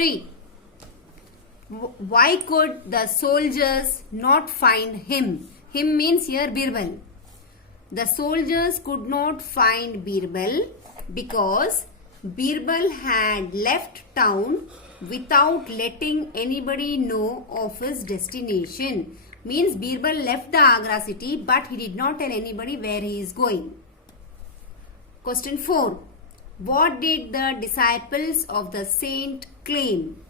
3. Why could the soldiers not find him? Him means here Birbal. The soldiers could not find Birbal because Birbal had left town without letting anybody know of his destination. Means Birbal left the Agra city but he did not tell anybody where he is going. Question 4. What did the disciples of the saint claim?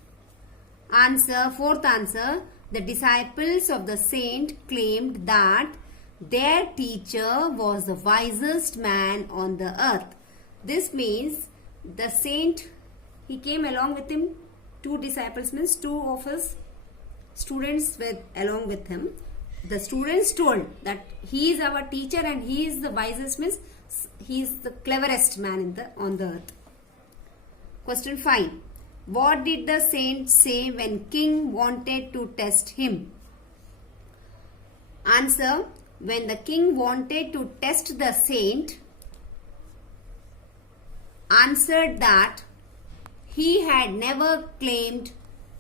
Answer, fourth answer, the disciples of the saint claimed that their teacher was the wisest man on the earth. This means the saint, he came along with him, two disciples means two of his students were along with him. The students told that he is our teacher and he is the wisest means he is the cleverest man on the earth. Question 5. What did the saint say when king wanted to test him? Answer. When the king wanted to test the saint, answered that he had never claimed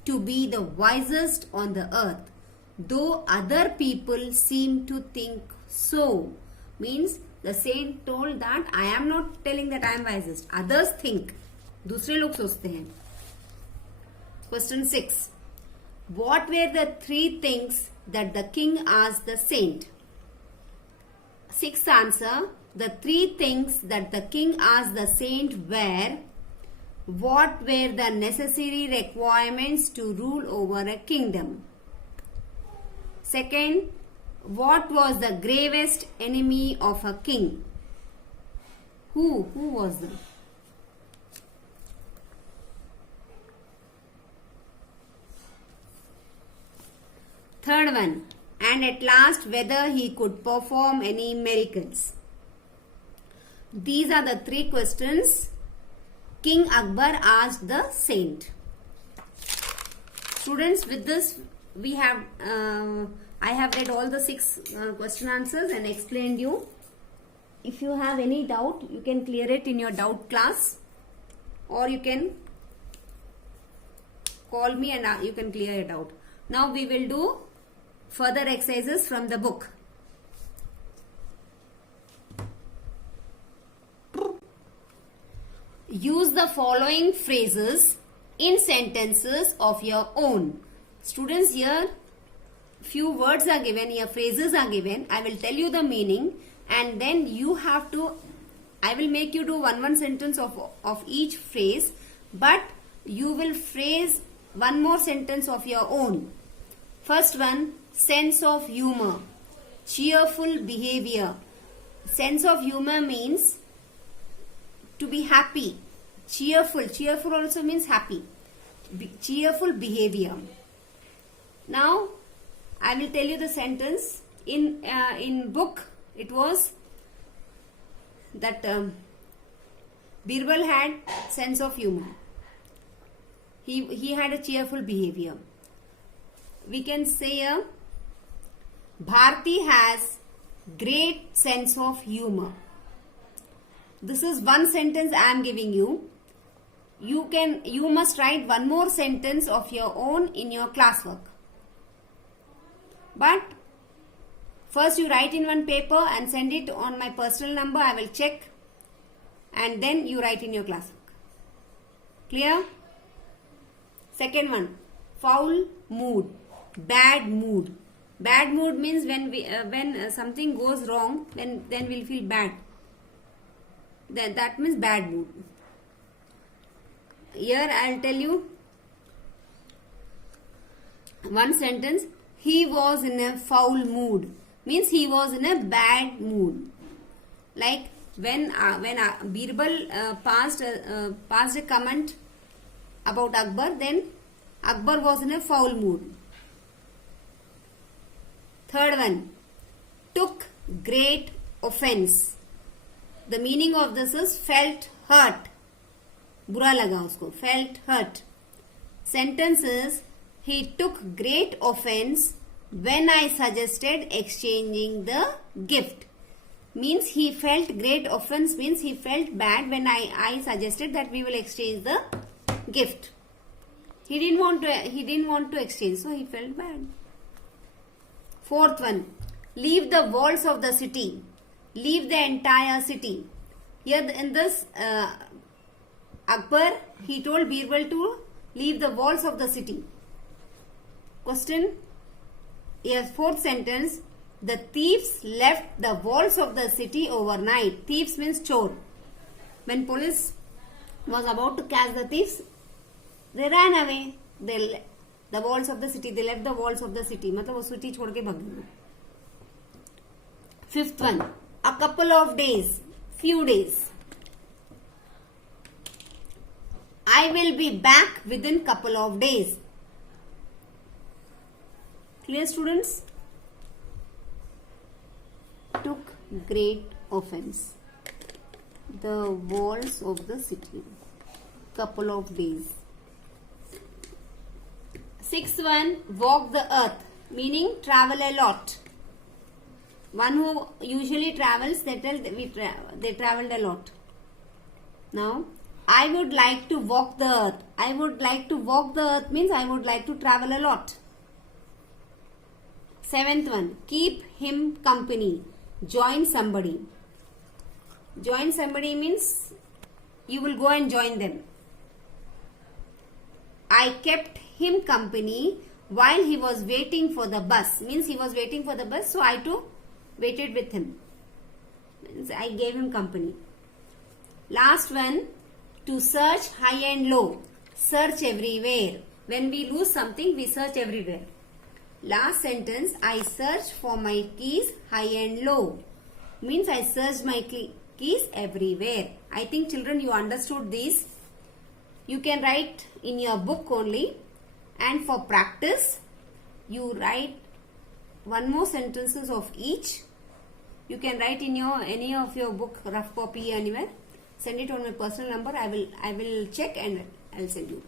to be the wisest on the earth, though other people seem to think so. Means the saint told that I am not telling that I am wisest. Others think. दूसरे लोग सोचते हैं. Question 6. What were the three things that the king asked the saint? Sixth answer. The three things that the king asked the saint were: what were the necessary requirements to rule over a kingdom? Second, what was the gravest enemy of a king? Who was the? Third one, and at last whether he could perform any miracles. These are the three questions King Akbar asked the saint. Students, with this we have I have read all the 6 question answers and explained you. If you have any doubt, you can clear it in your doubt class, or you can call me and you can clear it out. Now we will do further exercises from the book. Use the following phrases in sentences of your own. Students, here few words are given, here phrases are given. I will tell you the meaning and then you have to, I will make you do one sentence of each phrase, but you will phrase one more sentence of your own. First one, sense of humor, cheerful behavior. Sense of humor means to be happy. Cheerful also means happy. Cheerful behavior. Now I will tell you the sentence. In book it was that Birbal had sense of humor. He had a cheerful behavior. We can say Bharti has great sense of humor. This is one sentence I am giving you. You must write one more sentence of your own in your classwork. But first you write in one paper and send it on my personal number. I will check and then you write in your classwork. Clear? Second one, foul mood, bad mood. Bad mood means when something goes wrong, then we'll feel bad. That means bad mood. Here I'll tell you one sentence. He was in a foul mood. Means he was in a bad mood. Like when Birbal passed a comment about Akbar, then Akbar was in a foul mood. Third one, took great offense. The meaning of this is felt hurt. बुरा लगा उसको, felt hurt. Sentence is, he took great offense when I suggested exchanging the gift. Means he felt great offense means he felt bad when I suggested that we will exchange the gift. He didn't want to exchange, so he felt bad. Fourth one, leave the walls of the city. Leave the entire city. Here in this Akbar, he told Birbal to leave the walls of the city. Question. Yes, fourth sentence. The thieves left the walls of the city overnight. Thieves means chore. When police was about to catch the thieves, they ran away. The walls of the city. They left the walls of the city. मतलब वो city छोड़ के भाग गए. Fifth one. A couple of days. Few days. I will be back within couple of days. Clear, students? Took great offense. The walls of the city. Couple of days. Sixth one, walk the earth, meaning travel a lot. One who usually travels, they traveled a lot. Now, I would like to walk the earth. I would like to walk the earth means I would like to travel a lot. Seventh one, keep him company. Join somebody. Join somebody means you will go and join them. I kept him company while he was waiting for the bus. Means he was waiting for the bus, so I too waited with him. Means I gave him company. Last one, to search high and low. Search everywhere. When we lose something, we search everywhere. Last sentence, I searched for my keys high and low. Means I searched my keys everywhere. I think children, you understood this. You can write in your book only, and for practice you write one more sentences of each. You can write in your any of your book, rough copy, anywhere. Send it on my personal number. I will check and I'll send you.